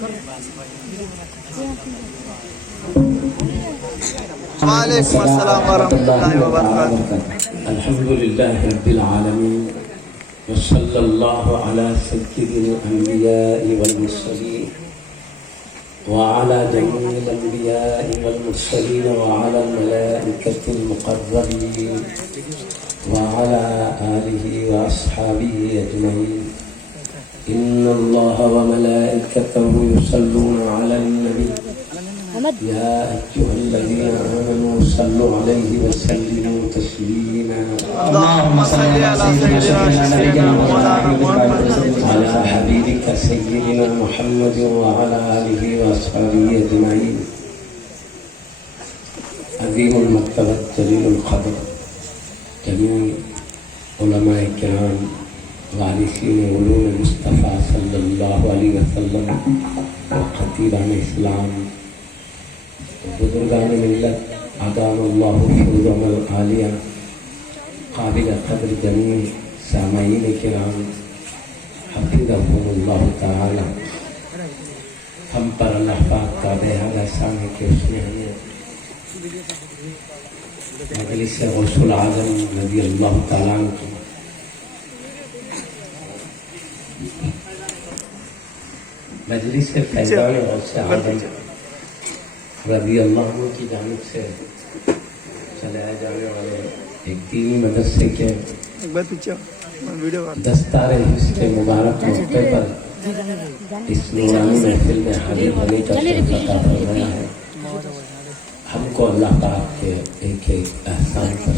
وعلیکم السلام ورحمۃ اللہ وبرکاتہ. الحمدللہ رب العالمین وصلی اللہ علی سید الانبیاء والمرسلین وعلى جميع الانبیاء والمرسلین وعلى الملائکۃ المقربین وعلى آلہ واصحابہ اجمعین. ان اللہ وملائکتہ یصلون علی النبی یا ایھا الذین آمنوا صلوا علیہ وسلموا تسلیما. اللهم صل على سيدنا مولانا محمد على حبيبك سيدنا محمد وعلى آله وأصحابه أجمعين. عظيم المرتبة جليل القدر جميع علماء الكرام وارثين علوم المصطفى صلى الله عليه وسلم وخطيبان الإسلام بزرگان ملت أدام الله فروضهم العالية قابل قدر جميع سامعین کرام حفظهم اللہ تعالی. ہم پر اللہ پاک کا بہت احسان ہے کہ اس نے ہمیں مجلس غوث العظم رضی اللہ تعالیٰ عنہ کی مجلس فیضان غوث اعظم رضی اللہ عنہ کی جانب سے چلائے جانے والے ایک دینی مدرسے کے دستار حفظ کے مبارک موقع پر اس نورانی محفل میں حاضر ہونے کا شرف عطا فرمایا ہے. ہم کو اللہ پاک کے ایک ایک احسان پر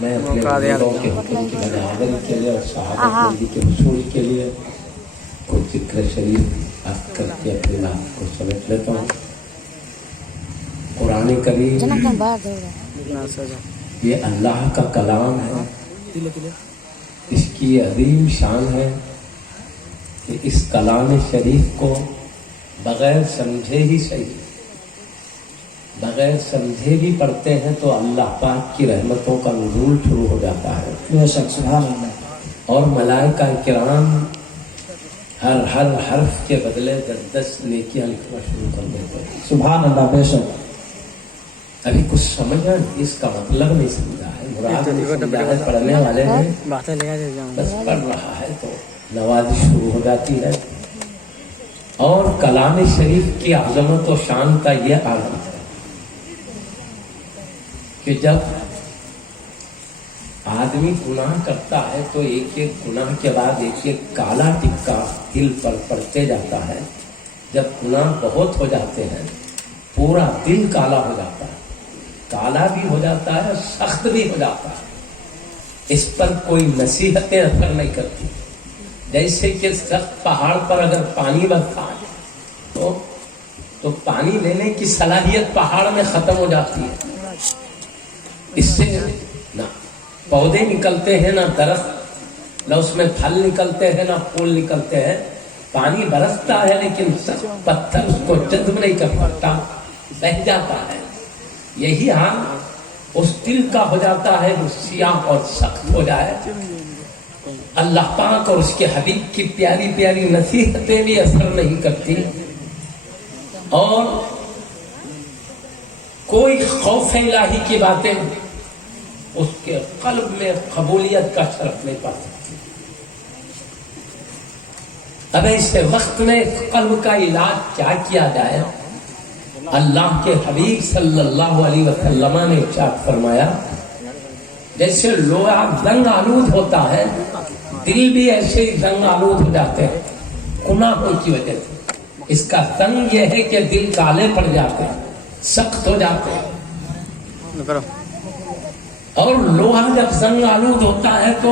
میں اپنے بزرگوں کے حکم کی بجاوری کے لیے اور شہادت مندی کے حصول کے لیے کچھ ذکر شریف عرض کر کے اپنی بات کو سمجھ لیتا ہوں. قرآن کریم یہ اللہ کا کلام ہے. اس کی عظیم شان ہے کہ اس کلام شریف کو بغیر سمجھے ہی صحیح بغیر سمجھے بھی پڑھتے ہیں تو اللہ پاک کی رحمتوں کا نزول شروع ہو جاتا ہے. اور ملائکہ کرام ہر حرف کے بدلے 10 نیکیاں لکھنا شروع کر دیتے ہیں. سبحان اللہ. بے شک ابھی کچھ سمجھا اس کا مطلب نہیں سمجھا ہے. مراد پڑھنے والے ہیں بس پڑھ رہا ہے تو نوازش شروع ہو جاتی ہے. اور کلام شریف کی عظمت و شان کا یہ عالم ہے کہ جب آدمی گناہ کرتا ہے تو ایک ایک گناہ کے بعد ایک ایک کالا ٹکا دل پر پڑتے جاتا ہے. جب گناہ بہت ہو جاتے ہیں پورا دل کالا ہو جاتا ہے. کالا بھی ہو جاتا ہے سخت بھی ہو جاتا ہے. اس پر کوئی نصیحتیں اثر نہیں کرتی. جیسے کہ سخت پہاڑ پر اگر پانی برستا ہے تو پانی لینے کی صلاحیت پہاڑ میں ختم ہو جاتی ہے. اس سے نہ پودے نکلتے ہیں نہ درخت نہ اس میں پھل نکلتے ہیں نہ پھول نکلتے ہیں. پانی برستا ہے لیکن سخت پتھر اس کو جذب نہیں کر پاتا بہ جاتا ہے. یہی حال اس دل کا ہو جاتا ہے جو سیاہ اور سخت ہو جائے. اللہ پاک اور اس کے حبیب کی پیاری پیاری نصیحتیں بھی اثر نہیں کرتی اور کوئی خوف الہی کی باتیں اس کے قلب میں قبولیت کا شرف نہیں پا سکتی. اب ایسے وقت میں قلب کا علاج کیا کیا جائے؟ اللہ کے حبیب صلی اللہ علیہ وسلم نے ارشاد فرمایا جیسے لوہا زنگ آلود ہوتا ہے دل بھی ایسے ہی زنگ آلود ہو جاتے ہیں گناہوں کی وجہ سے. اس کا زنگ یہ ہے کہ دل کالے پڑ جاتے ہیں سخت ہو جاتے ہیں. اور لوہا جب زنگ آلود ہوتا ہے تو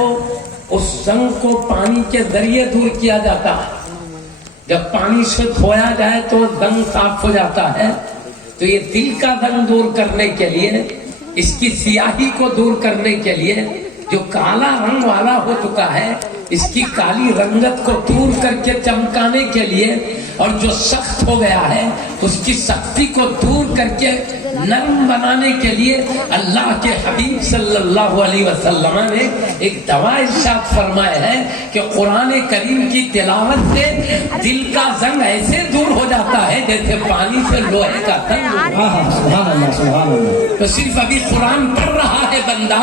اس زنگ کو پانی کے ذریعے دور کیا جاتا ہے. جب پانی سے دھویا جائے تو زنگ صاف ہو جاتا ہے. تو یہ دل کا زنگ دور کرنے کے لیے اس کی سیاہی کو دور کرنے کے لیے جو کالا رنگ والا ہو چکا ہے اس کی کالی رنگت کو دور کر کے چمکانے کے لیے اور جو سخت ہو گیا ہے اس کی سختی کو دور کر کے نرم بنانے کے لیے اللہ کے حبیب صلی اللہ علیہ وسلم نے ایک دوا ارشاد فرمایا ہے کہ قرآن کریم کی تلاوت سے دل کا زنگ ایسے دور ہو جاتا ہے جیسے پانی سے لوہے کا تنگ۔ سبحان اللہ سبحان اللہ۔ تو صرف ابھی قرآن پڑھ رہا ہے بندہ،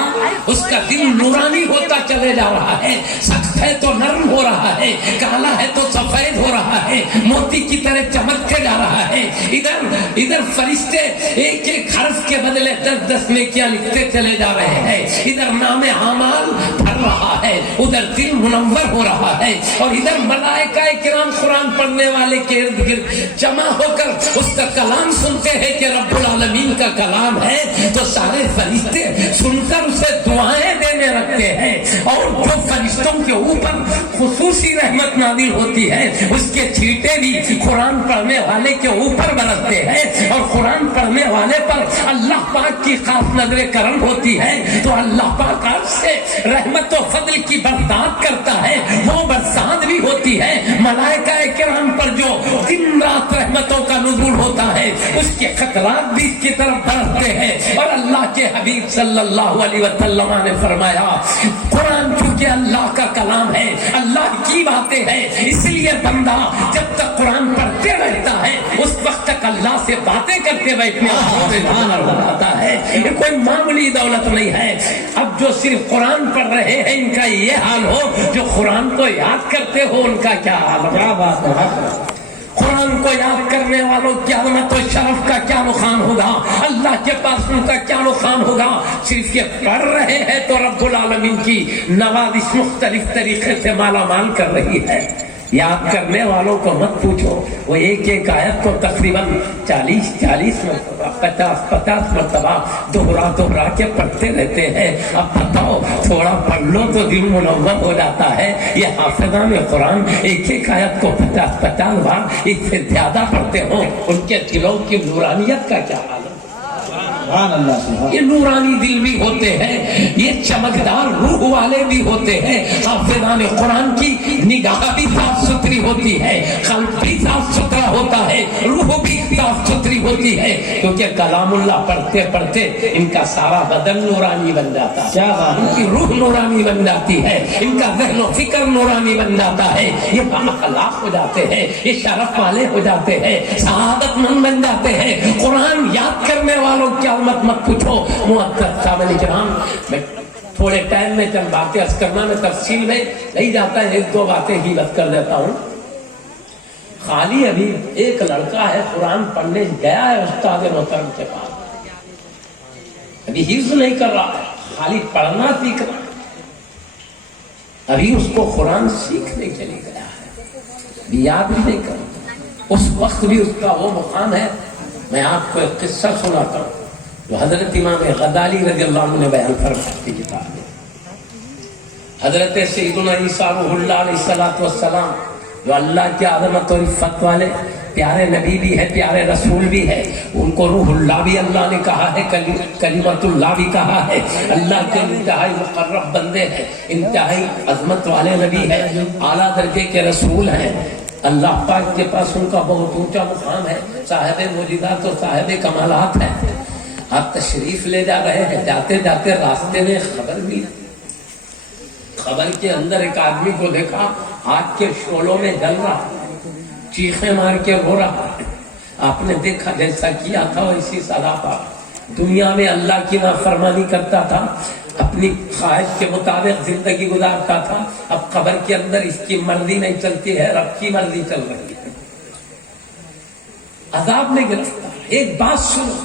اس کا دل نورانی ہوتا چلے جا رہا ہے، سخت ہے تو نرم ہو رہا ہے، کالا ہے تو سفید ہو رہا ہے، موتی کی طرح چمکتے جا رہا ہے۔ ادھر فرشتے ایک ایک حرف کے بدلے 10 نیکیاں لکھتے چلے جا رہے ہیں، ادھر نام اعمال بھر رہا ہے، ادھر دل منور ہو رہا ہے، اور ادھر ملائکہ کرام قرآن پڑھنے والے کے ارد گرد جمع ہو کر اس کا کلام سنتے ہیں کہ رب العالمین کا کلام ہے، تو سارے فرشتے سن کر اسے دعائیں دینے رکھتے ہیں، اور جو فرشتوں کے اوپر خصوصی رحمت نازل ہوتی ہے اس کے چھینٹے بھی قرآن پڑھنے والے کے اوپر برستے ہیں، اور قرآن پڑھنے والے پر اللہ پاک کی خاص نظر کرم ہوتی ہے، تو اللہ پاک آپ سے رحمت و فضل کی برسات کرتا ہے، وہ برسات بھی ہوتی ہے۔ ملائکہ کرام پر جو دن رات رحمتوں کا نزول ہوتا ہے اس کے خطرات بھی اس کی طرف برستے ہیں، اور اللہ کے حبیب صلی اللہ علیہ وسلم نے فرمایا قرآن چونکہ اللہ کا کلام ہے، اللہ کی باتیں ہیں، اس لیے بندہ جب تک قرآن پڑھتے رہتا ہے اس وقت تک اللہ سے باتیں کرتے بیٹھنے آتا ہے۔ یہ کوئی معمولی دولت نہیں ہے۔ اب جو صرف قرآن پڑھ رہے ہیں ان کا یہ حال ہو، جو قرآن کو یاد کرتے ہو ان کا کیا حال ہو؟ کیا بات ہے! قرآن کو یاد کرنے والوں کی عظمت و شرف کا کیا مقام ہوگا، اللہ کے پاس ان کا کیا مقام ہوگا۔ صرف یہ پڑھ رہے ہیں تو رب العالمین کی نوازش مختلف طریقے سے مالا مال کر رہی ہے۔ یاد کرنے والوں کو مت پوچھو، وہ ایک آیت کو تقریباً 40 مرتبہ 50 مرتبہ دوہرا کے پڑھتے رہتے ہیں۔ اب بتاؤ تھوڑا پڑھ لو تو دل منور ہو جاتا ہے۔ یہ حافظان قرآن ایک آیت کو 50 بار اس سے زیادہ پڑھتے ہو، ان کے دلوں کی نورانیت کا کیا حال ہے؟ یہ نورانی دل بھی ہوتے ہیں، یہ چمکدار روح والے بھی ہوتے ہیں۔ حافظان قرآن کی نگاہ بھی صاف ستھری ہوتی ہے، قلب بھی صاف ستھرا ہوتا ہے، روح بھی صاف ستھری ہوتی ہے، کیونکہ کلام اللہ پڑھتے پڑھتے ان کا سارا بدن نورانی بن جاتا ہے، ان کی روح نورانی بن جاتی ہے، ان کا ذہن و فکر نورانی بن جاتا ہے، یہ بااخلاق ہو جاتے ہیں، یہ شرف والے ہو جاتے ہیں، سعادت مند بن جاتے ہیں۔ قرآن یاد کرنے والوں کیا مت پوچھو۔ معزز سامعین کرام، میں تھوڑے ٹائم میں چند باتیں عرض کرنا، میں تفصیل میں نہیں جاتا، 1-2 باتیں ہی بات کر دیتا ہوں۔ خالی ابھی ایک لڑکا ہے قرآن پڑھنے گیا ہے استاد محترم کے پاس، ابھی حفظ نہیں کر رہا ہے، خالی پڑھنا سیکھ رہا ہے، ابھی اس کو قرآن سیکھنے کے لیے گیا ہے، ابھی یاد بھی نہیں کر، اس وقت بھی اس کا وہ مقام ہے۔ میں آپ کو ایک قصہ سناتا ہوں جو حضرت امام غزالی رضی اللہ عنہ نے بیان فرمایا کی کتاب میں۔ حضرت سیدنا عیسیٰ روح اللہ علیہ السلام جو اللہ کی عظمت اور عفت والے پیارے نبی بھی ہے، پیارے رسول بھی ہے، ان کو روح اللہ بھی اللہ نے کہا ہے، کلمت اللہ بھی کہا ہے، اللہ کے انتہائی مقرب بندے ہیں، انتہائی عظمت والے نبی ہے، اعلیٰ درجے کے رسول ہیں۔ اللہ پاک کے پاس ان کا بہت اونچا مقام ہے، صاحب موجودات و صاحب کمالات ہیں۔ آپ تشریف لے جا رہے ہیں، جاتے جاتے راستے میں خبر ملی، خبر کے اندر ایک آدمی کو دیکھا آگ کے شعلوں میں جل رہا، چیخیں مار کے رو رہا۔ آپ نے دیکھا جیسا کیا تھا ویسی سزا پا، دنیا میں اللہ کی نافرمانی کرتا تھا، اپنی خواہش کے مطابق زندگی گزارتا تھا، اب قبر کے اندر اس کی مرضی نہیں چلتی ہے، رب کی مرضی چل رہی ہے، عذاب میں گرفتار۔ ایک بات سنو،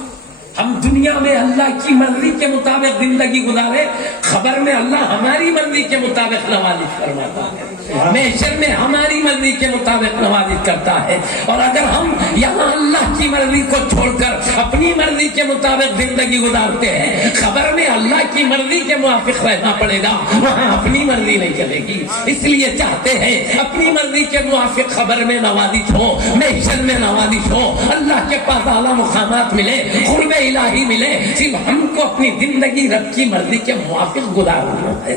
ہم دنیا میں اللہ کی مرضی کے مطابق زندگی گزارے، خبر میں اللہ ہماری مرضی کے مطابق نوازش فرماتا ہے، محشر میں ہماری مرضی کے مطابق نوازش کرتا ہے۔ اور اگر ہم یہاں اللہ کی مرضی کو چھوڑ کر اپنی مرضی کے مطابق زندگی گزارتے ہیں، خبر میں اللہ کی مرضی کے موافق رہنا پڑے گا، وہاں اپنی مرضی نہیں چلے گی۔ اس لیے چاہتے ہیں اپنی مرضی کے موافق خبر میں نوازش ہو، محشر میں نوازش ہو، اللہ کے پاس اعلیٰ مقامات ملے، قرب الہی ملے، صرف ہم کو اپنی زندگی رب کی مرضی کے موافق گزارنا ہے۔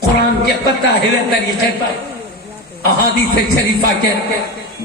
قرآن کے بتائے ہوئے طریقے پر، احادیث شریفہ کے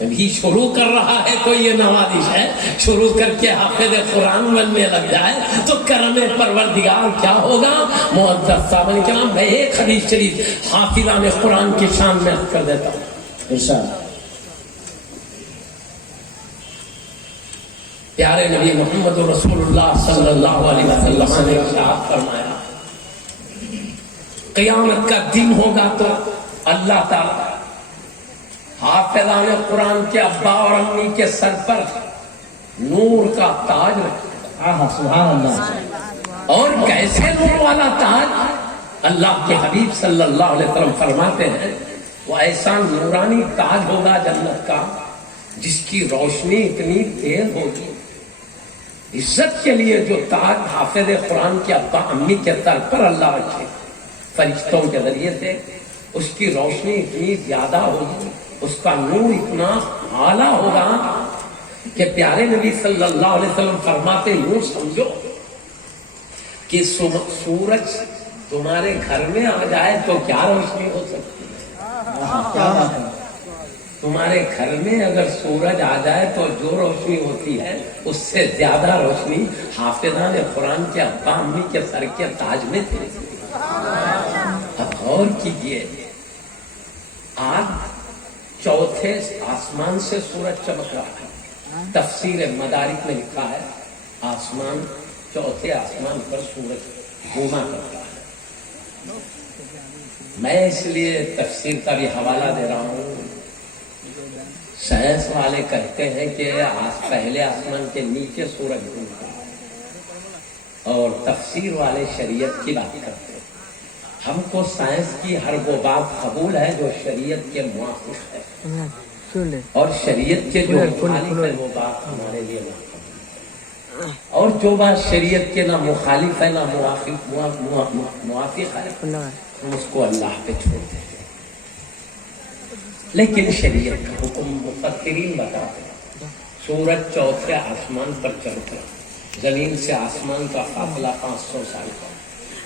بھی شروع کر رہا ہے کوئی یہ نوازش ہے، شروع کر کے حافظ قرآن بننے لگ جائے تو کرم پروردگار کیا ہوگا؟ معزز صاحب کرام، میں ایک حدیث شریف حافظان قرآن کی شان میں عرض کر دیتا ہوں۔ ارشاد۔ پیارے نبی محمد رسول اللہ صلی اللہ علیہ وسلم نے ارشاد فرمایا، قیامت کا دن ہوگا تو اللہ تعالی حافظان قرآن کے ابا اور امی کے سر پر نور کا تاج رکھے گا۔ سبحان اللہ۔ اور کیسے نور والا تاج؟ اللہ کے حبیب صلی اللہ علیہ وسلم فرماتے ہیں وہ ایسا نورانی تاج ہوگا جنت کا جس کی روشنی اتنی تیز ہوگی، عزت کے لیے جو تاج حافظ قرآن کے ابا امی کے سر پر اللہ رکھے فرشتوں کے ذریعے سے، اس کی روشنی اتنی زیادہ ہوگی، اس کا نور اتنا اعلیٰ ہوگا کہ پیارے نبی صلی اللہ علیہ وسلم فرماتے یوں سمجھو کہ سورج تمہارے گھر میں آ جائے تو کیا روشنی ہو سکتی ہے؟ تمہارے گھر میں اگر سورج آ جائے تو جو روشنی ہوتی ہے اس سے زیادہ روشنی حافظان قرآن کے ابا امی کے سر کے تاج میں تھی۔ اب غور کیجیے، آج چوتھے آسمان سے سورج چمک رہا ہے، تفسیر مدارک میں لکھا ہے آسمان چوتھے آسمان پر سورج گھوما کرتا ہے۔ میں اس لیے تفسیر کا بھی حوالہ دے رہا ہوں، سائنس والے کہتے ہیں کہ پہلے آسمان کے نیچے سورج گھومتا ہے، اور تفسیر والے شریعت کی بات کرتے ہیں۔ ہم کو سائنس کی ہر وہ بات قبول ہے جو شریعت کے موافق ہے، اور شریعت کے جو مخالف ہے وہ بات ہمارے لیے ناقابل ہے، اور جو بات شریعت کے نہ مخالف ہے نہ موافق ہے ہم اس کو اللہ پہ چھوڑتے ہیں۔ لیکن شریعت کا حکم مفسرین بتاتے ہیں سورج چوتھے آسمان پر چڑھتا ہے، زمین سے آسمان کا فاصلہ 500 سال کا،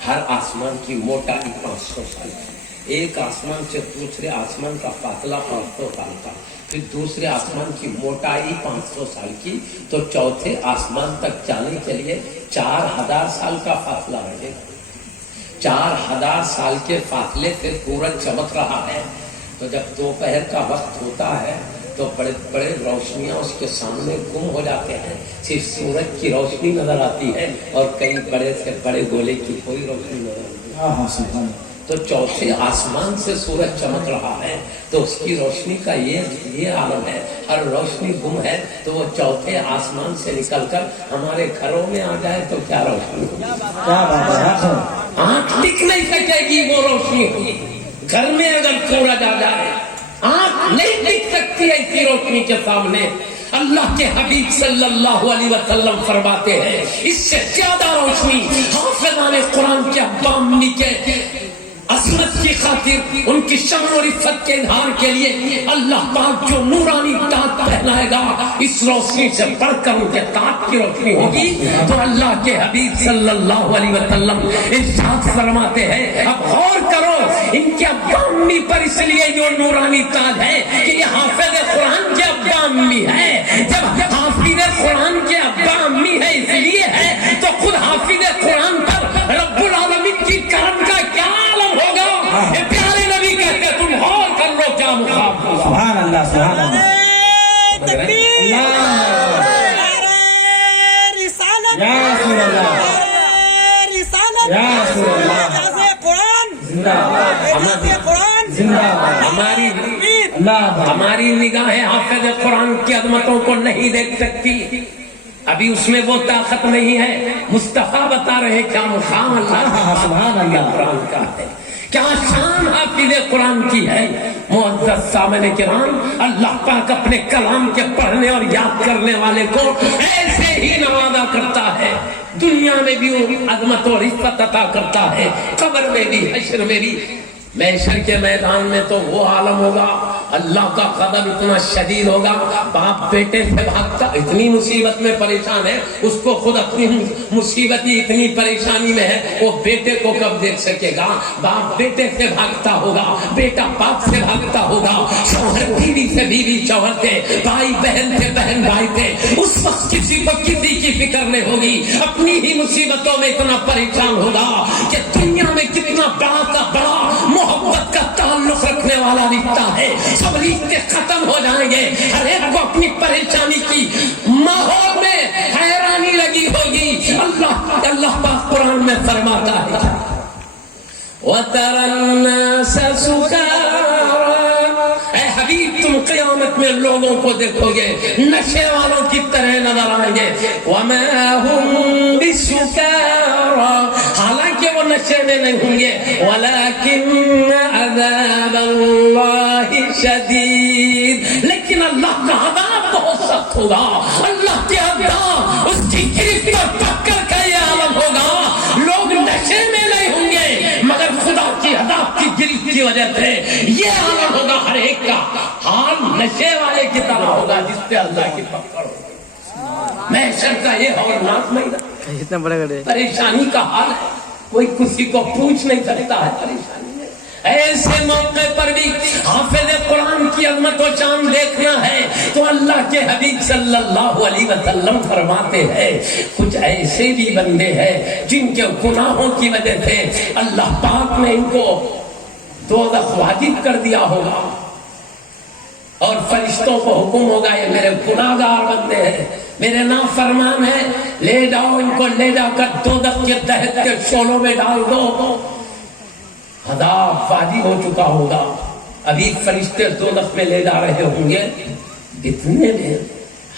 ہر آسمان کی موٹائی 500 سال کی، ایک آسمان سے دوسرے آسمان کا فاصلہ 500 سال کا، پھر دوسرے آسمان کی موٹائی 500 سال کی، تو چوتھے آسمان تک جانے کے لیے 4000 سال کا فاصلہ رہے گا۔ 4000 سال کے فاصلے سے سورج چمک رہا ہے، تو جب دوپہر کا وقت ہوتا ہے تو بڑے بڑے روشنیاں اس کے سامنے گم ہو جاتے ہیں، صرف سورج کی روشنی نظر آتی ہے اور کئی بڑے سے بڑے گولے کی کوئی روشنی نظر آتی ہے۔ تو چوتھے آسمان سے سورج چمک رہا ہے تو اس کی روشنی کا یہ عالم ہے، ہر روشنی گم ہے تو وہ چوتھے آسمان سے نکل کر ہمارے گھروں میں آ جائے تو کیا روشنی ہوگی؟ آنکھ ٹک نہیں سکے گی وہ روشنی ہوگی۔ گھر میں اگر سورج آ جائے آنکھ نہیں ٹک سکتی ہے اسی روشنی کے سامنے۔ اللہ کے حبیب صلی اللہ علیہ وسلم فرماتے ہیں اس سے زیادہ روشنی حافظان قرآن کے ابا امی کے عظمت کی خاطر، ان کی شان اور عزت کے اظہار کے لیے اللہ پاک جو نورانی تاج پہنائے گا، اس روشنی سے بڑھ کر ان کے تاج کی روشنی ہوگی۔ تو اللہ کے حبیب صلی اللہ علیہ وسلم ارشاد فرماتے ہیں اب غور کرو ان کے ابا امی پر، اس لیے جو نورانی تاج ہے کہ یہ حافظ قرآن کے ابا امی ہے۔ جب حافظ قرآن کے ابا امی ہے اس لیے ہے تو خود حافظ قرآن پر رب العالمین کی کرم کا کیا عالم ہوگا؟ یہ پیارے نبی کہتے تم غور کر لو کیا مقام ہوگا۔ سبحان اللہ، سبحان اللہ، ہماری نگاہیں حافظ قرآن کی عظمتوں کو نہیں دیکھ سکتی، ابھی اس میں وہ طاقت نہیں ہے۔ مصطفیٰ بتا رہے کیا مقام اللہ سبحان اللہ قرآن کا ہے، کیا شان حافظ قرآن کی ہے۔ معزز سامعین کرام، اللہ پاک اپنے کلام کے پڑھنے اور یاد کرنے والے کو ایسے ہی نوازا کرتا ہے، دنیا میں بھی عظمت اور عزت عطا کرتا ہے، قبر میں بھی حشر میں بھی۔ محشر کے میدان میں تو وہ عالم ہوگا، اللہ کا غضب اتنا شدید ہوگا، باپ بیٹے سے بھاگتا، اتنی مصیبت میں پریشان ہے، اس کو خود اپنی مصیبت ہی اتنی پریشانی میں ہے، وہ بیٹے کو کب دیکھ سکے گا؟ باپ بیٹے سے بھاگتا ہوگا، بیٹا باپ سے بھاگتا ہوگا، شوہر بیوی سے بیوی شوہر سے، بھائی بہن سے بہن بھائی سے، اس وقت کسی کو کسی کی فکر نہیں ہوگی، اپنی ہی مصیبتوں میں اتنا پریشان ہوگا کہ دنیا میں کتنا بڑا کا بڑا محبت کا تعلق رکھنے والا رشتہ ہے، سب رشتے ختم ہو جائیں گے، ہر ایک کو اپنی پریشانی کی ماحول میں حیرانی لگی ہوگی۔ اللہ پاک قرآن میں فرماتا ہے وَتَرَى النَّاسَ سُكَارَىٰ، اے حبیب تم قیامت میں لوگوں کو دیکھو گے نشے والوں کی طرح نظر آئیں گے، وَمَا هُمْ بِسُكَارَىٰ، حالانکہ وہ نشے میں نہیں ہوں گے، وَلَكِنَّ عَذَابَ اللَّهِ شَدِيدٌ، لیکن اللہ کا عذاب بہت سخت ہوگا، اللہ کے عذاب اس کی گرفت اور پکڑ کا یہ عالم ہوگا، لوگ نشے میں نہیں ہوں گے مگر خدا کی عذاب کی گرفت کی وجہ سے یہ عالم ہوگا، ہر ایک کا حال نشے والے کی طرح ہوگا جس پہ اللہ کی پکڑ ہوگی۔ محشر کا یہ ہولناک میدان پریشانی کا حال ہے، کوئی کسی کو پوچھ نہیں سکتا ہے پریشانی میں۔ ایسے موقع پر بھی حافظ قرآن کی عظمت و شان دیکھنا ہے تو اللہ کے حبیب صلی اللہ علیہ وسلم فرماتے ہیں کچھ ایسے بھی بندے ہیں جن کے گناہوں کی وجہ سے اللہ پاک نے ان کو دوزخ واجب کر دیا ہوگا، اور فرشتوں کو حکم ہوگا یہ میرے گناہگار بندے ہیں، میرے نافرمان ہیں، لے جاؤ ان کو، لے جا کر دوزخ کے تحت کے شعلوں میں ڈال دو۔ عذاب واجب ہو چکا ہوگا، ابھی فرشتے دوزخ میں لے جا رہے ہوں گے، اتنے میں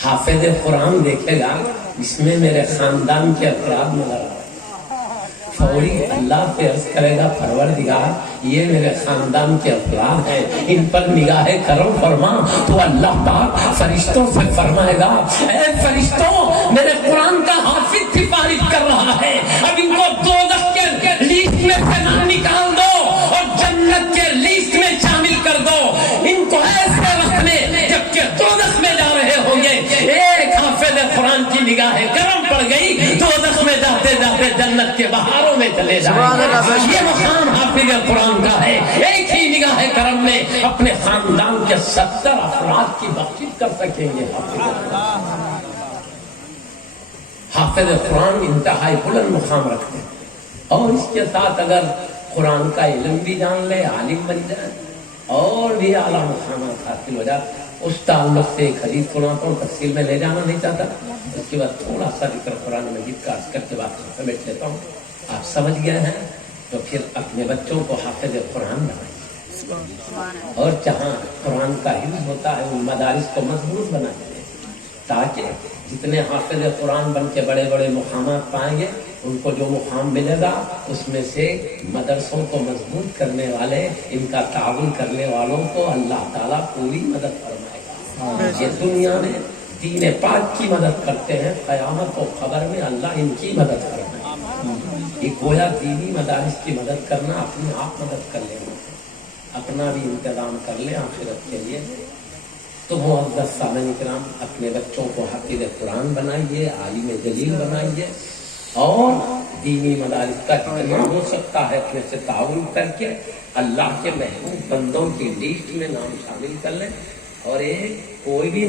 حافظ قرآن دیکھے گا اس میں میرے خاندان کے افراد نظر آ رہے ہیں، فوری اللہ سے عرض کرے گا پروردگار یہ میرے خاندان کے افراد ہیں، ان پر نگاہ کرم فرما، تو اللہ پاک فرشتوں سے فرمائے گا اے فرشتوں میرے قرآن کا حافظ سفارش کر رہا ہے، اب ان کو دوزخ کے لیسٹ میں سے نہ نکال دو اور جنت کے لیسٹ میں شامل کر دو، ان کو ایسے وقت میں جبکہ دوزخ میں جا رہے ہوں گے، ایک حافظ قرآن کی نگاہ کرم پڑ گئی، دوزخ میں جاتے جاتے جنت کے بہاروں میں چلے جائیں گے۔ یہ مقام حافظ قرآن کا ہے، ایک ہی نگاہ کرم میں اپنے خاندان کے 70 افراد کی بخشش کر سکیں گے۔ حافظ قرآن انتہائی بلند مقام رکھتے ہیں، اور اس کے ساتھ اگر قرآن کا علم بھی جان لے، عالم بن جائے، اور بھی اعلیٰ مقامات حاصل ہو جائے۔ اس تعلق سے ایک حدیث سناتا ہوں، تفصیل میں لے جانا نہیں چاہتا، اس کے بعد تھوڑا سا ذکر قرآن مجید کا عرض کر کے بعد سمیٹ لیتا ہوں۔ آپ سمجھ گئے ہیں تو پھر اپنے بچوں کو حافظ قرآن بنائیں، اور جہاں قرآن کا حفظ ہوتا ہے ان مدارس کو مضبوط بنائیں، تاکہ جتنے حافظ قرآن بن کے بڑے بڑے مقامات پائیں گے ان کو جو مقام ملے گا اس میں سے مدرسوں کو مضبوط کرنے والے، ان کا تعاون کرنے والوں کو اللہ تعالیٰ پوری مدد فرمائے گا۔ یہ دنیا میں دین پاک کی مدد کرتے ہیں، قیامت و خبر میں اللہ ان کی مدد فرمائے گا۔ یہ گویا دینی مدارس کی مدد کرنا، اپنے آپ مدد کر لینا، اپنا بھی انتظام کر لیں آخرت کے لیے۔ تو معزز سامعین کرام اپنے بچوں کو حافظ قرآن بنائیے، عالم جلیل بنائیے، اور دینی مدارس کا جتنا ہو سکتا ہے اپنے سے تعاون کر کے اللہ کے محبوب بندوں کی لسٹ میں نام شامل کر لیں، اور ایک کوئی بھی